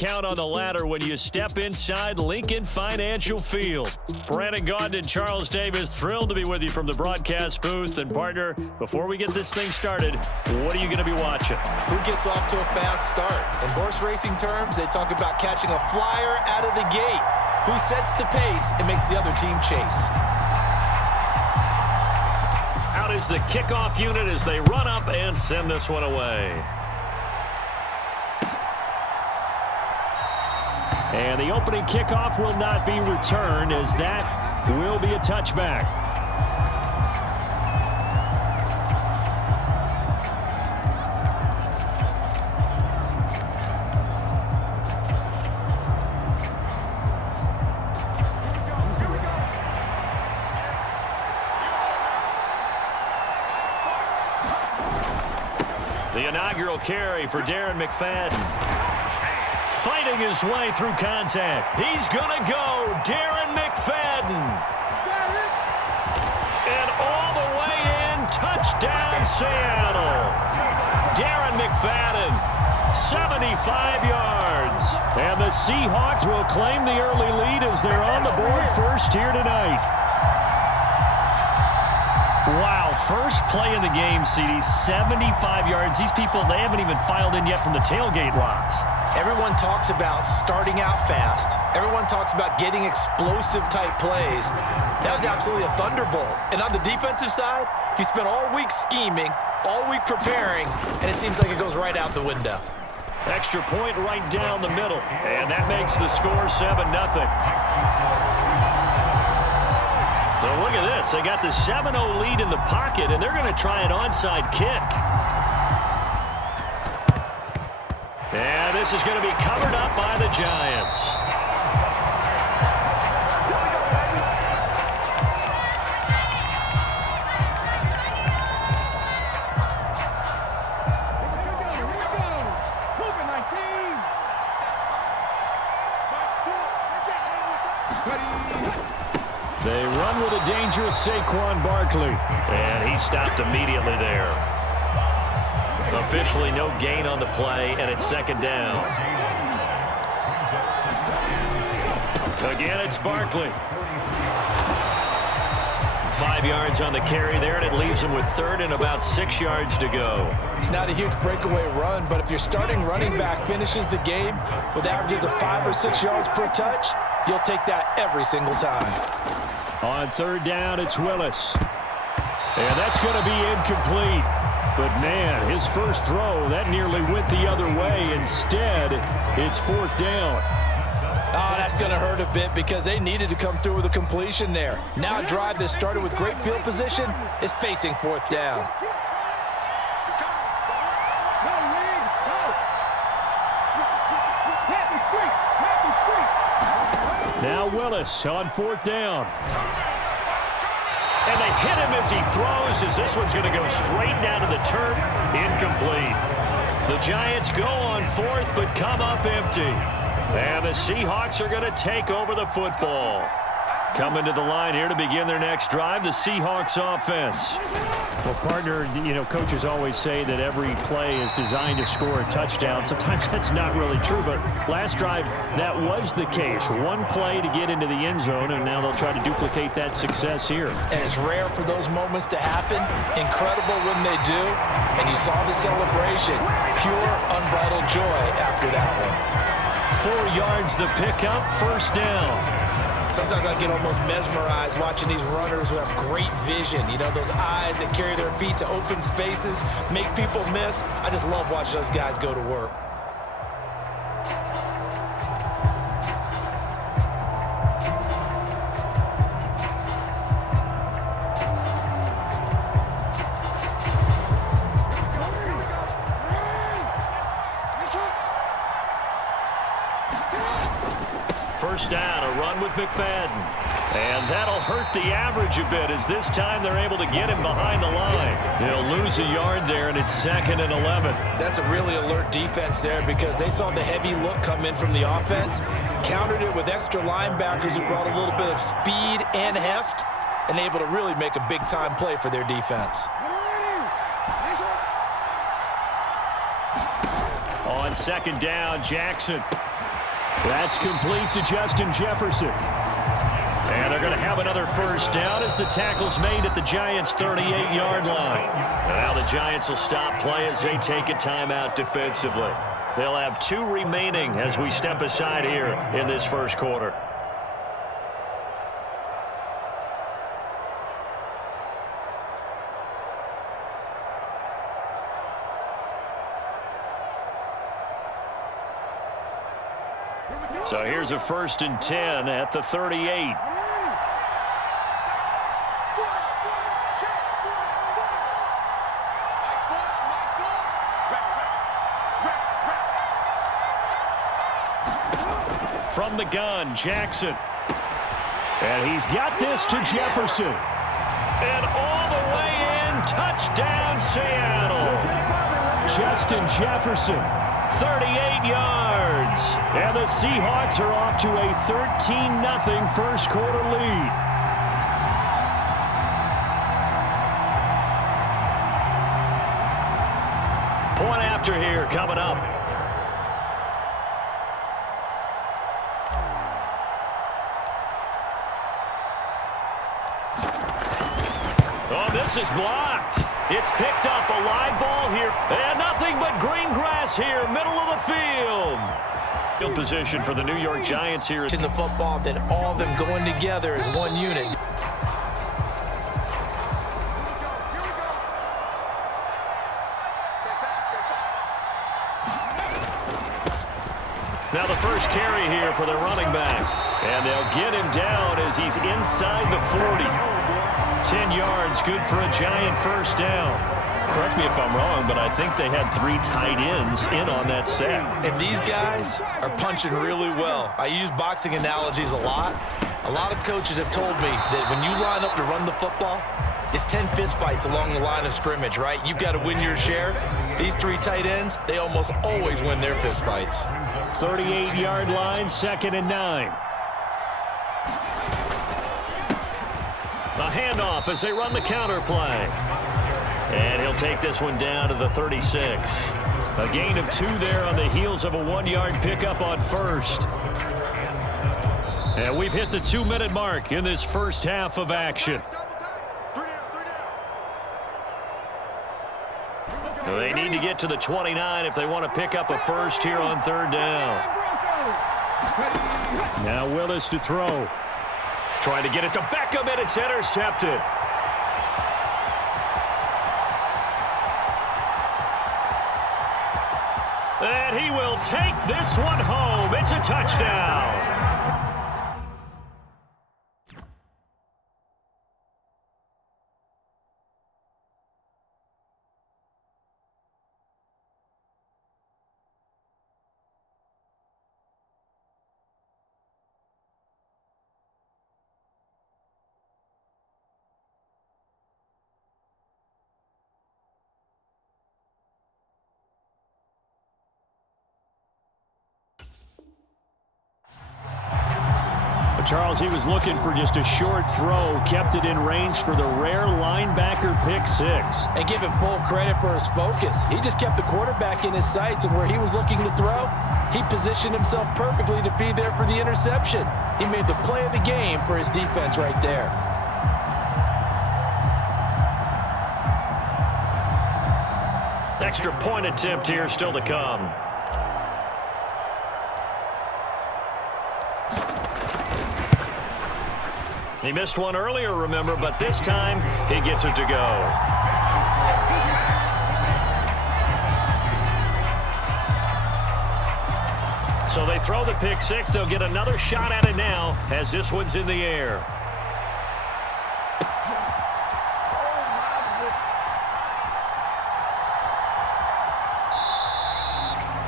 Count on the ladder when you step inside Lincoln Financial Field. Brandon Gaudin and Charles Davis, thrilled to be with you from the broadcast booth. And partner, before we get this thing started, what are you going to be watching? Who gets off to a fast start? In horse racing terms, they talk about catching a flyer out of the gate. Who sets the pace and makes the other team chase? Out is the kickoff unit as they run up and send this one away. And the opening kickoff will not be returned, as that will be a touchback. The inaugural carry for Darren McFadden. Fighting his way through contact. He's going to go. Darren McFadden. And all the way in. Touchdown, Seattle. Darren McFadden, 75 yards. And the Seahawks will claim the early lead as they're on the board first here tonight. Wow, first play in the game, CD, 75 yards. These people, they haven't even filed in yet from the tailgate lots. Everyone talks about starting out fast. Everyone talks about getting explosive-type plays. That was absolutely a thunderbolt. And on the defensive side, you spent all week scheming, all week preparing, and it seems like it goes right out the window. Extra point right down the middle, and that makes the score 7-0. So look at this. They got the 7-0 lead in the pocket, and they're going to try an onside kick. And this is going to be covered up by the Giants. They run with a dangerous Saquon Barkley. And he stopped immediately there. Officially no gain on the play, and it's second down. Again, it's Barkley. 5 yards on the carry there, and it leaves him with third and about 6 yards to go. It's not a huge breakaway run, but if your starting running back finishes the game with averages of 5 or 6 yards per touch, you'll take that every single time. On third down, it's Willis. And that's going to be incomplete. But, man, his first throw, that nearly went the other way. Instead, it's fourth down. Oh, that's going to hurt a bit because they needed to come through with a completion there. Now a drive that started with great field position is facing fourth down. Now Willis on fourth down. And they hit him as he throws, as this one's going to go straight down to the turf. Incomplete. The Giants go on fourth, but come up empty. And the Seahawks are going to take over the football. Coming to the line here to begin their next drive, the Seahawks offense. Well, partner, you know, coaches always say that every play is designed to score a touchdown. Sometimes that's not really true, but last drive, that was the case. One play to get into the end zone, and now they'll try to duplicate that success here. And it's rare for those moments to happen. Incredible when they do. And you saw the celebration. Pure, unbridled joy after that one. 4 yards the pickup, first down. Sometimes I get almost mesmerized watching these runners who have great vision. You know, those eyes that carry their feet to open spaces, make people miss. I just love watching those guys go to work. First down, a run with McFadden. And that'll hurt the average a bit, as this time they're able to get him behind the line. They'll lose a yard there, and it's 2nd and 11. That's a really alert defense there because they saw the heavy look come in from the offense, countered it with extra linebackers who brought a little bit of speed and heft, and able to really make a big-time play for their defense. On second down, Jackson. That's complete to Justin Jefferson. And they're going to have another first down as the tackle's made at the Giants' 38-yard line. And now the Giants will stop play as they take a timeout defensively. They'll have 2 remaining as we step aside here in this first quarter. So here's a 1st and 10 at the 38. From the gun, Jackson. And he's got this to Jefferson. And all the way in, touchdown Seattle. Justin Jefferson, 38 yards. And the Seahawks are off to a 13-0 first quarter lead. Point after here coming up. Oh, this is blocked. It's picked up, a live ball here. And nothing but green grass here, middle of the field. Field position for the New York Giants here. In the football, then all of them going together as one unit. Now the first carry here for the running back. And they'll get him down as he's inside the 40. 10 yards, good for a Giant first down. Correct me if I'm wrong, but I think they had 3 tight ends in on that set. And these guys are punching really well. I use boxing analogies a lot. A lot of coaches have told me that when you line up to run the football, it's 10 fistfights along the line of scrimmage, right? You've got to win your share. These 3 tight ends, they almost always win their fistfights. 38-yard line, 2nd and 9. The handoff as they run the counter play. And he'll take this one down to the 36. A gain of 2 there on the heels of a 1-yard pickup on first. And we've hit the 2-minute mark in this first half of action. They need to get to the 29 if they want to pick up a first here on 3rd down. Now Willis to throw. Trying to get it to Beckham, and it's intercepted. And he will take this one home. It's a touchdown. Charles, he was looking for just a short throw, kept it in range for the rare linebacker pick 6. And give him full credit for his focus. He just kept the quarterback in his sights, and where he was looking to throw, he positioned himself perfectly to be there for the interception. He made the play of the game for his defense right there. Extra point attempt here still to come. He missed one earlier, remember, but this time he gets it to go. So they throw the pick 6. They'll get another shot at it now as this one's in the air.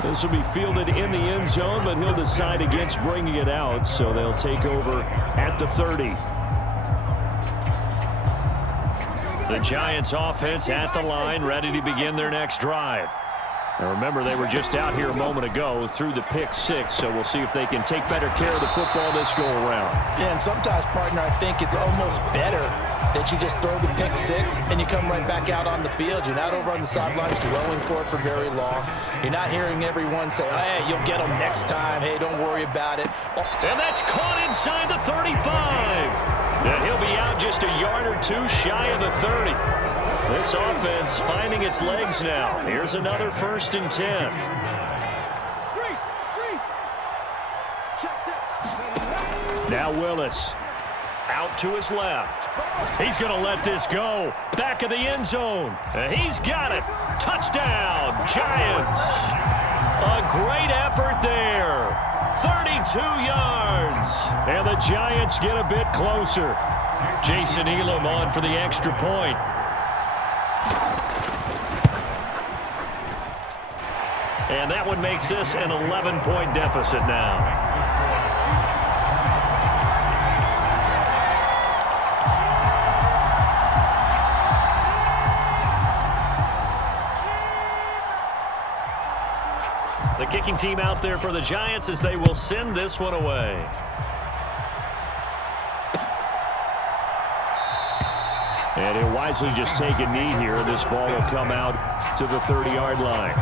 This will be fielded in the end zone, but he'll decide against bringing it out, so they'll take over at the 30. The Giants offense at the line, ready to begin their next drive. Now remember, they were just out here a moment ago through the pick six, so we'll see if they can take better care of the football this go-around. Yeah, and sometimes, partner, I think it's almost better that you just throw the pick six and you come right back out on the field. You're not over on the sidelines dwelling for it for very long. You're not hearing everyone say, hey, you'll get them next time. Hey, don't worry about it. And that's caught inside the 35. And he'll be out just a yard or two shy of the 30. This offense finding its legs now. Here's another 1st and 10. Now Willis out to his left. He's going to let this go. Back of the end zone. He's got it. Touchdown, Giants. A great effort there. 32 yards. And the Giants get a bit closer. Jason Elam on for the extra point. And that one makes this an 11-point deficit now. The kicking team out there for the Giants as they will send this one away. And he'll wisely just take a knee here. This ball will come out to the 30-yard line.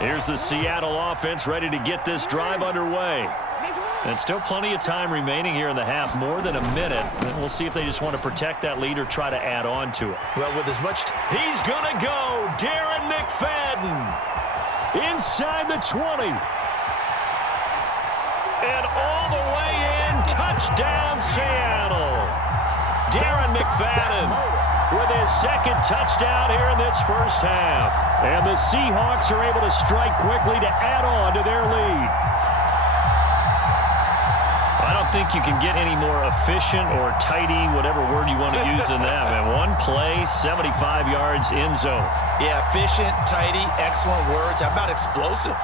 Here's the Seattle offense ready to get this drive underway. And still plenty of time remaining here in the half, more than a minute. And we'll see if they just want to protect that lead or try to add on to it. Well, with as much... He's going to go. Darren McFadden inside the 20. And all the way in. Touchdown, Seattle. Darren McFadden with his second touchdown here in this first half. And the Seahawks are able to strike quickly to add on to their lead. I don't think you can get any more efficient or tidy, whatever word you want to use in that. Man, one play, 75 yards in zone. Yeah, efficient, tidy, excellent words. How about explosive?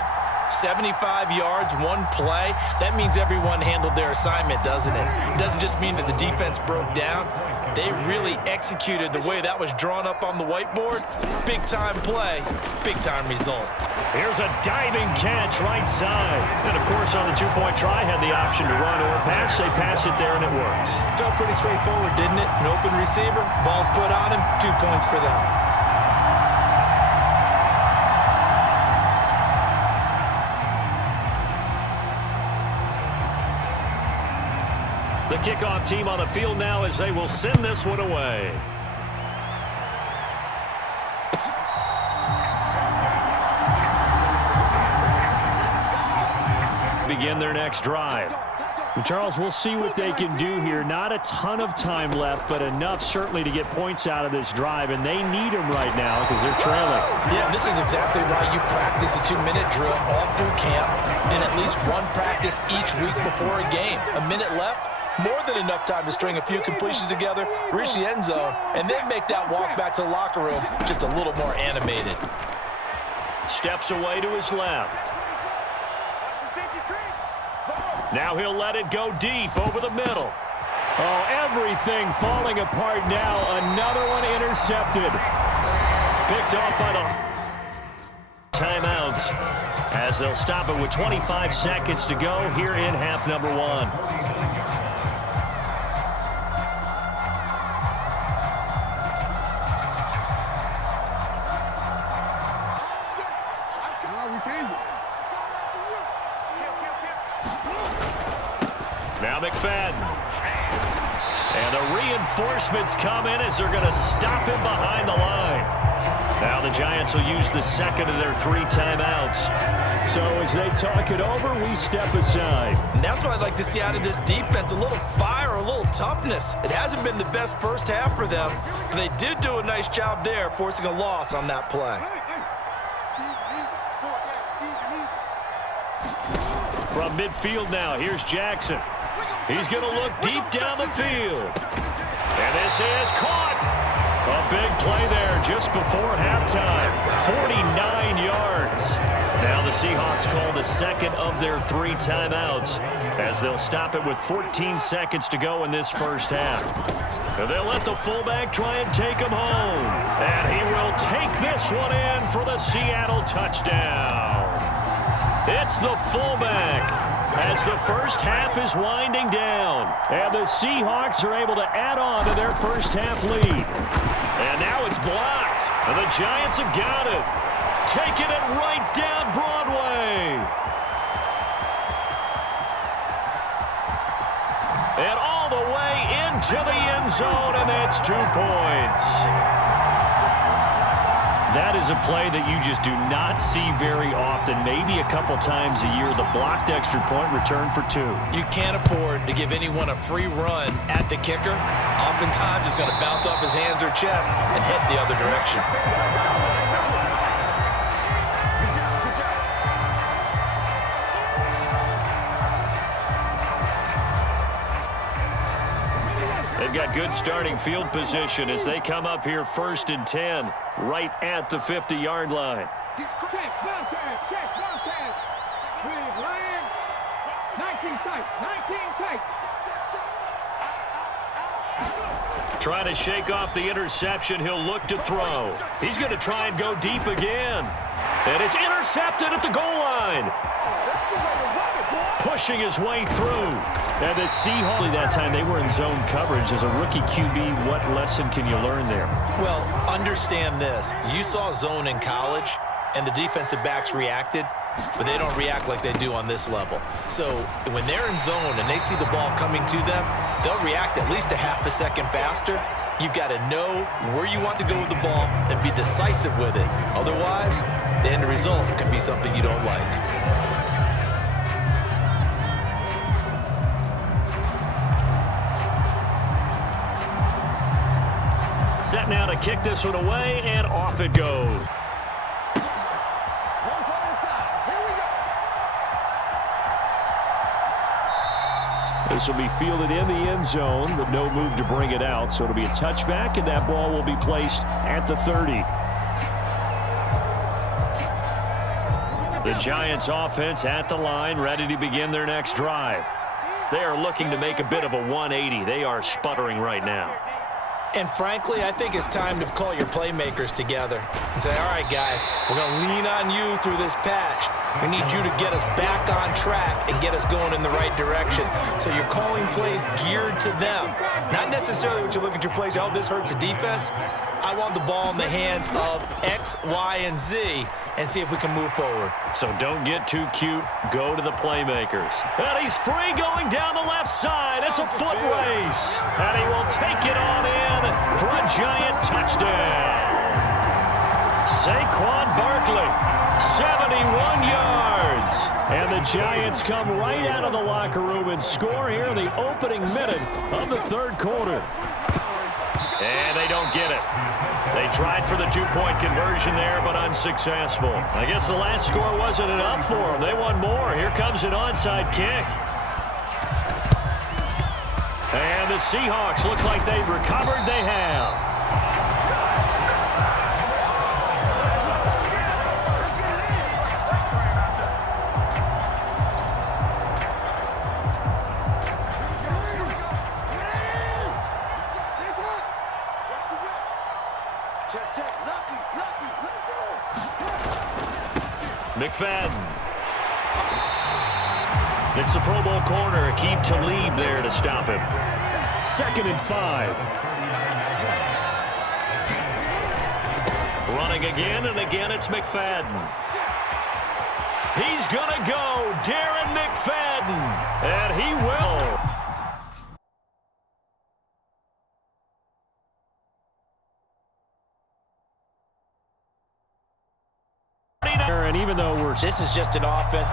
75 yards, one play. That means everyone handled their assignment, doesn't it? It doesn't just mean that the defense broke down. They really executed the way that was drawn up on the whiteboard. Big-time play, big-time result. Here's a diving catch right side. And, of course, on the two-point try, had the option to run or pass. They pass it there, and it works. Felt pretty straightforward, didn't it? An open receiver, ball's put on him, 2 points for them. The kickoff team on the field now as they will send this one away. Begin their next drive. Charles, we'll see what they can do here. Not a ton of time left, but enough certainly to get points out of this drive, and they need them right now because they're trailing. Yeah, this is exactly why you practice a 2-minute drill all through camp and at least one practice each week before a game. A minute left. More than enough time to string a few completions together, reach the end zone, and then make that walk back to the locker room just a little more animated. Steps away to his left. Now he'll let it go deep over the middle. Oh, everything falling apart now. Another one intercepted. Picked off by the timeouts as they'll stop it with 25 seconds to go here in half number one. Now McFadden. And the reinforcements come in as they're going to stop him behind the line. Now the Giants will use the second of their 3 timeouts. So as they talk it over, we step aside. And that's what I'd like to see out of this defense, a little fire, a little toughness. It hasn't been the best first half for them, but they did do a nice job there, forcing a loss on that play. From midfield now, here's Jackson. He's going to look deep down the field. And this is caught. A big play there just before halftime. 49 yards. Now the Seahawks call the second of their 3 timeouts as they'll stop it with 14 seconds to go in this first half. And they'll let the fullback try and take him home. And he will take this one in for the Seattle touchdown. It's the fullback as the first half is winding down. And the Seahawks are able to add on to their first half lead. And now it's blocked. And the Giants have got it. Taking it right down Broadway. And all the way into the end zone, and it's 2 points. That is a play that you just do not see very often. Maybe a couple times a year, the blocked extra point return for 2. You can't afford to give anyone a free run at the kicker. Oftentimes, it's going to bounce off his hands or chest and head the other direction. They've got good starting field position as they come up here 1st and 10, right at the 50-yard line. Check, bounce pass. With Ryan, 19 tight. Trying to shake off the interception. He'll look to throw. He's going to try and go deep again. And it's intercepted at the goal line. Pushing his way through. And the Seahawks, that time they were in zone coverage. As a rookie QB, what lesson can you learn there? Well, understand this. You saw zone in college, and the defensive backs reacted, but they don't react like they do on this level. So when they're in zone and they see the ball coming to them, they'll react at least a half a second faster. You've got to know where you want to go with the ball and be decisive with it. Otherwise, the end result can be something you don't like. Set now to kick this one away, and off it goes. This will be fielded in the end zone, but no move to bring it out. So it'll be a touchback, and that ball will be placed at the 30. The Giants offense at the line, ready to begin their next drive. They are looking to make a bit of a 180. They are sputtering right now. And frankly, I think it's time to call your playmakers together and say, all right, guys, we're going to lean on you through this patch. We need you to get us back on track and get us going in the right direction. So you're calling plays geared to them. Not necessarily what you look at your plays, oh, this hurts the defense. I want the ball in the hands of X, Y, and Z and see if we can move forward. So don't get too cute. Go to the playmakers. And he's free going down the left side. It's a foot race. And he will take it on in for a Giant touchdown. Saquon Barkley, 71 yards. And the Giants come right out of the locker room and score here in the opening minute of the third quarter. And they don't get it. They tried for the 2-point conversion there, but unsuccessful. I guess the last score wasn't enough for them. They want more. Here comes an onside kick. And the Seahawks, looks like they've recovered. They have. McFadden. It's the Pro Bowl corner, Aqib Talib there to stop him. 2nd and 5. Running again, and again it's McFadden. He's going to go, Darren McFadden, and he will. And even though this is just an offense.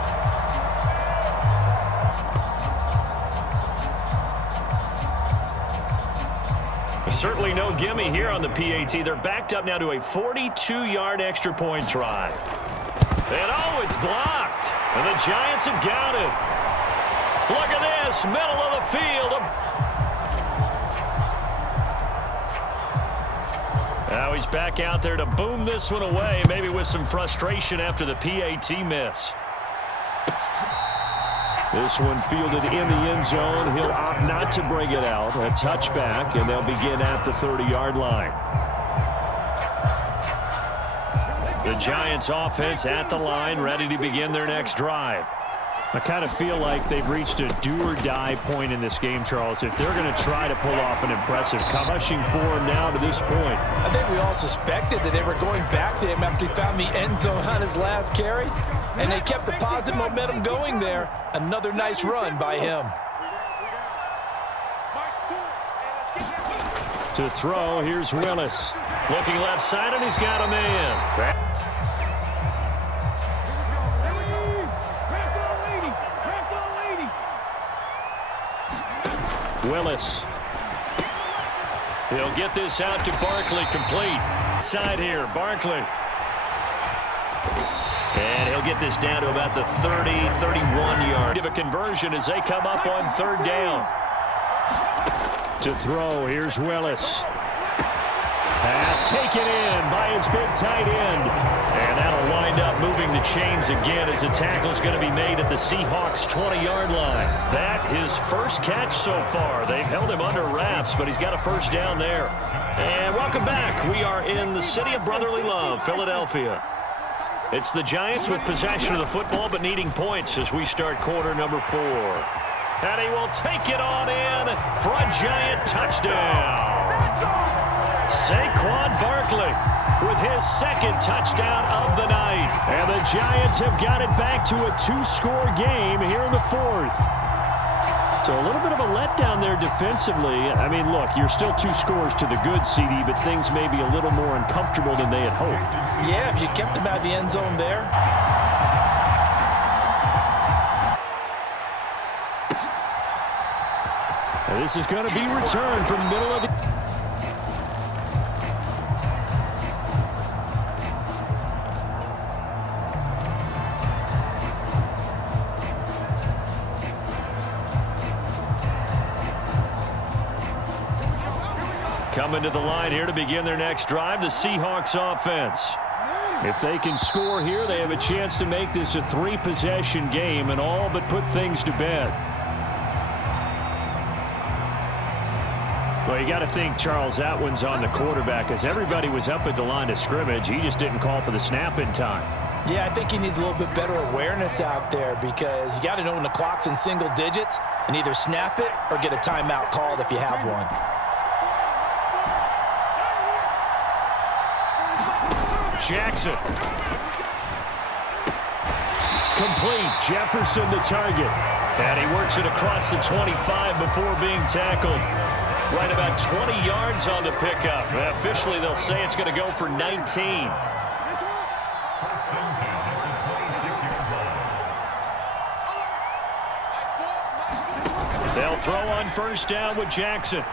Certainly no gimme here on the PAT. They're backed up now to a 42-yard extra point try. And oh, it's blocked. And the Giants have got it. Look at this, middle of the field. Now he's back out there to boom this one away, maybe with some frustration after the PAT miss. This one fielded in the end zone. He'll opt not to bring it out. A touchback, and they'll begin at the 30-yard line. The Giants offense at the line, ready to begin their next drive. I kind of feel like they've reached a do-or-die point in this game, Charles. If they're going to try to pull off an impressive rushing form now to this point. I think we all suspected that they were going back to him after he found the end zone on his last carry, and they kept the positive momentum going there. Another nice run by him. To throw, here's Willis. Looking left side, and he's got a man. Willis. He'll get this out to Barkley, complete. Side here, Barkley. And he'll get this down to about the 30, 31-yard. Give a conversion as they come up on third down. To throw, here's Willis. Pass taken in by his big tight end. And that'll wind up moving the chains again as the tackle's going to be made at the Seahawks' 20-yard line. That his first catch so far. They've held him under wraps, but he's got a first down there. And welcome back. We are in the city of brotherly love, Philadelphia. It's the Giants with possession of the football, but needing points as we start quarter number 4. And he will take it on in for a Giant touchdown. Saquon Barkley with his second touchdown of the night. And the Giants have got it back to a 2-score game here in the 4th. So a little bit of a letdown there defensively. I mean, look, you're still 2 scores to the good, CD, but things may be a little more uncomfortable than they had hoped. Yeah, if you kept him out of the end zone there. And this is going to be returned from middle of the... Coming to the line here to begin their next drive, the Seahawks offense. If they can score here, they have a chance to make this a 3-possession game and all but put things to bed. Well, you got to think, Charles, that one's on the quarterback as everybody was up at the line of scrimmage. He just didn't call for the snap in time. Yeah, I think he needs a little bit better awareness out there because you got to know when the clock's in single digits and either snap it or get a timeout called if you have one. Jackson. Complete. Jefferson the target. And he works it across the 25 before being tackled. Right about 20 yards on the pickup. Officially, they'll say it's going to go for 19. They'll throw on first down with Jackson.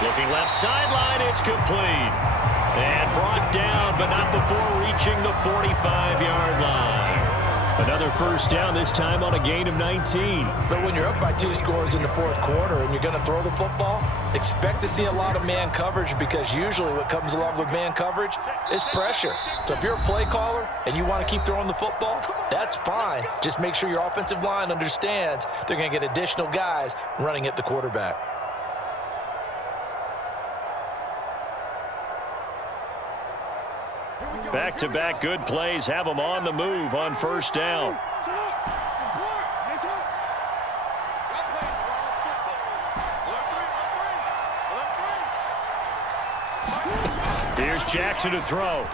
Looking left sideline, it's complete. And brought down, but not before reaching the 45-yard line. Another first down, this time on a gain of 19. But when you're up by 2 scores in the 4th quarter and you're going to throw the football, expect to see a lot of man coverage because usually what comes along with man coverage is pressure. So if you're a play caller and you want to keep throwing the football, that's fine. Just make sure your offensive line understands they're going to get additional guys running at the quarterback. Back-to-back good plays have them on the move on first down. Here's Jackson to throw.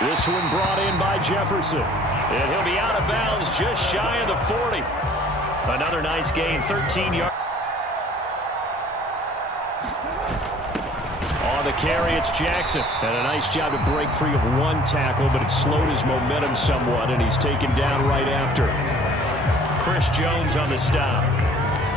This one brought in by Jefferson. And he'll be out of bounds just shy of the 40. Another nice gain, 13 yards. On the carry, it's Jackson. And a nice job to break free of one tackle, but it slowed his momentum somewhat, and he's taken down right after. Chris Jones on the stop.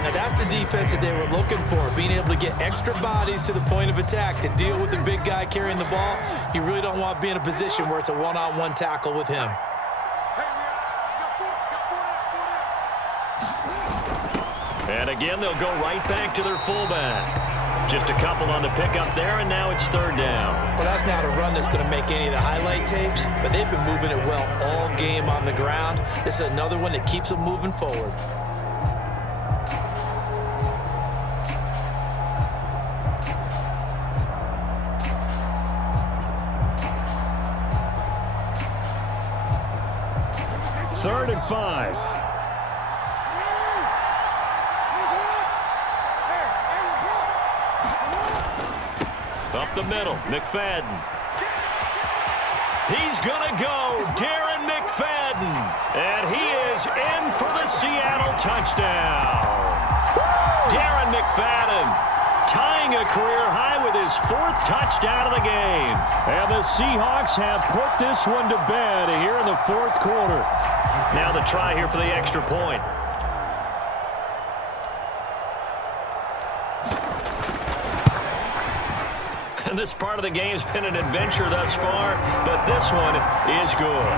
Now that's the defense that they were looking for, being able to get extra bodies to the point of attack to deal with the big guy carrying the ball. You really don't want to be in a position where it's a one-on-one tackle with him. And again, they'll go right back to their fullback. Just a couple on the pickup there, and now it's third down. Well, that's not a run that's going to make any of the highlight tapes, but they've been moving it well all game on the ground. This is another one that keeps them moving forward. Third and 5. Up the middle, McFadden. He's going to go, Darren McFadden. And he is in for the Seattle touchdown. Darren McFadden tying a career high with his 4th touchdown of the game. And the Seahawks have put this one to bed here in the 4th quarter. Now the try here for the extra point. And this part of the game's been an adventure thus far, but this one is good.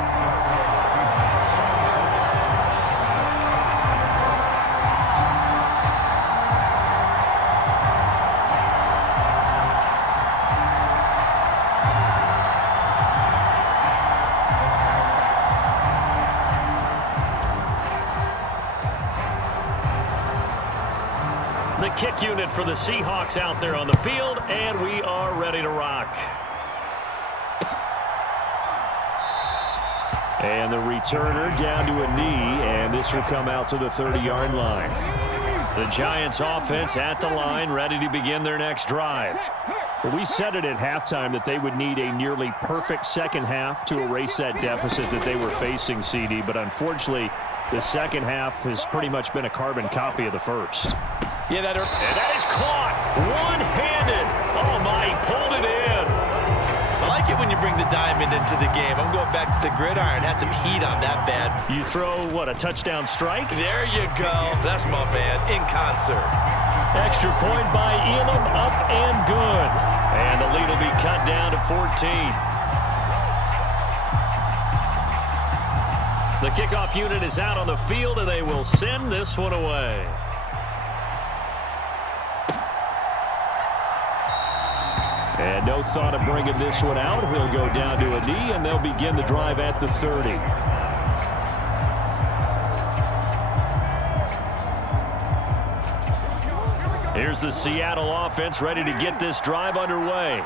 The kick unit for the Seahawks out there on the field, and we are ready to rock. And the returner down to a knee, and this will come out to the 30-yard line. The Giants offense at the line, ready to begin their next drive. Well, we said it at halftime that they would need a nearly perfect second half to erase that deficit that they were facing, CD, but unfortunately, the second half has pretty much been a carbon copy of the first. Yeah, and that is caught one-handed. Oh, my, he pulled it in. I like it when you bring the diamond into the game. I'm going back to the gridiron. Had some heat on that bad. You throw, what, a touchdown strike? There you go. That's my man, in concert. Extra point by Elam, up and good. And the lead will be cut down to 14. The kickoff unit is out on the field, and they will send this one away. And no thought of bringing this one out. He'll go down to a knee, and they'll begin the drive at the 30. Here's the Seattle offense ready to get this drive underway.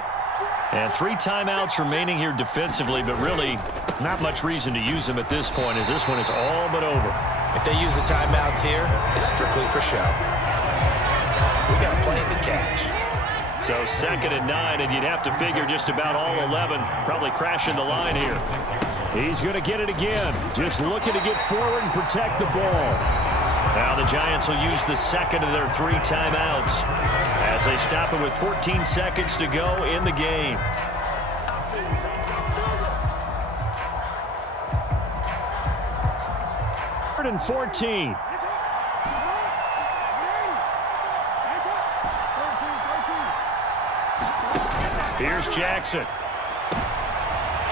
And 3 timeouts remaining here defensively, but really not much reason to use them at this point, as this one is all but over. If they use the timeouts here, it's strictly for show. We got to play in the cash. So 2nd and 9, and you'd have to figure just about all 11 probably crashing the line here. He's going to get it again. Just looking to get forward and protect the ball. Now the Giants will use the 2nd of their 3 timeouts as they stop it with 14 seconds to go in the game. Third and 14. Here's Jackson.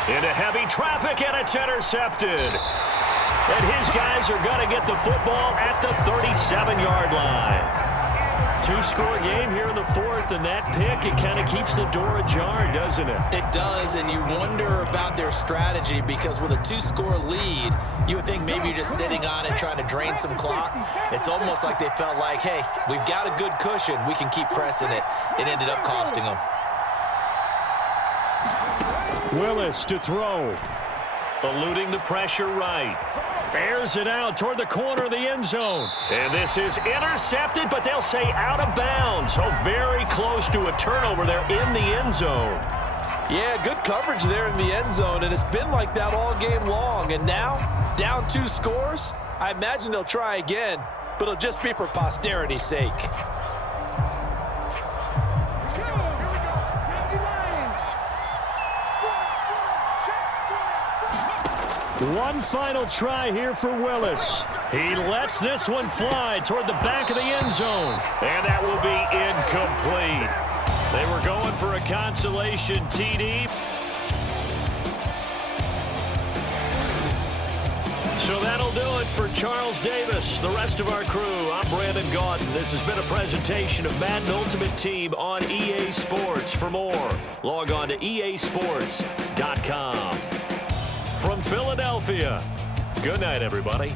Into heavy traffic, and it's intercepted. And his guys are going to get the football at the 37-yard line. 2-score game here in the 4th, and that pick, it kind of keeps the door ajar, doesn't it? It does, and you wonder about their strategy, because with a 2-score lead, you would think maybe you're just sitting on it trying to drain some clock. It's almost like they felt like, hey, we've got a good cushion. We can keep pressing it. It ended up costing them. Willis to throw. Eluding the pressure right. Bears it out toward the corner of the end zone. And this is intercepted, but they'll say out of bounds. So very close to a turnover there in the end zone. Yeah, good coverage there in the end zone, and it's been like that all game long. And now, down 2 scores, I imagine they'll try again, but it'll just be for posterity's sake. One final try here for Willis. He lets this one fly toward the back of the end zone. And that will be incomplete. They were going for a consolation TD. So that'll do it for Charles Davis. The rest of our crew, I'm Brandon Gaudin. This has been a presentation of Madden Ultimate Team on EA Sports. For more, log on to easports.com. From Philadelphia, good night, everybody.